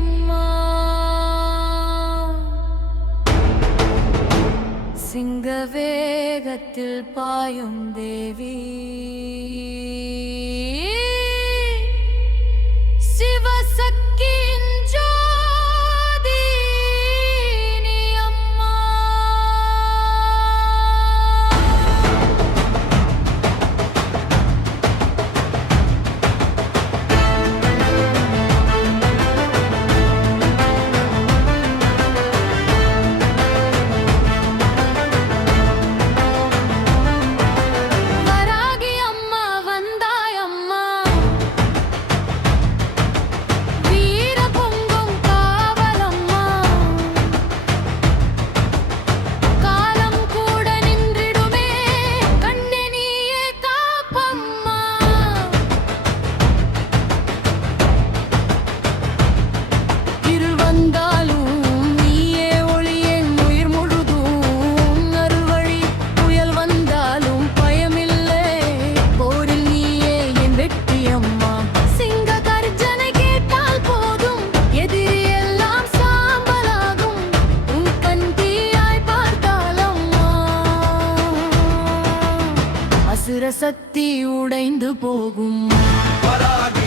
அம்மா. சிங்க வேகத்தில் பாயும் தேவி, சிவசக்தியின் ஜோதி நீ அம்மா. வராகி அம்மா வந்தாய் அம்மா, வீர பொங்கும் காவலம்மா. காலம் கூட நின்றிடுமே கண்ணே நீயே காப்பம்மா. இருள் வந்தாலும் நீயே ஒளியே உயிர் முழுதும் அருள்வழி. புயல் வந்தாலும் பயமில்லை, போரில் நீயே என் வெற்றி அம்மா. சிங்க கர்ஜனை கேட்டால் போதும், எதிரி எல்லாம் சாம்பலாகும். உன் கண் தீயாய் பார்த்தால் அம்மா, அசுர சக்தி உடைந்து போகும். வராக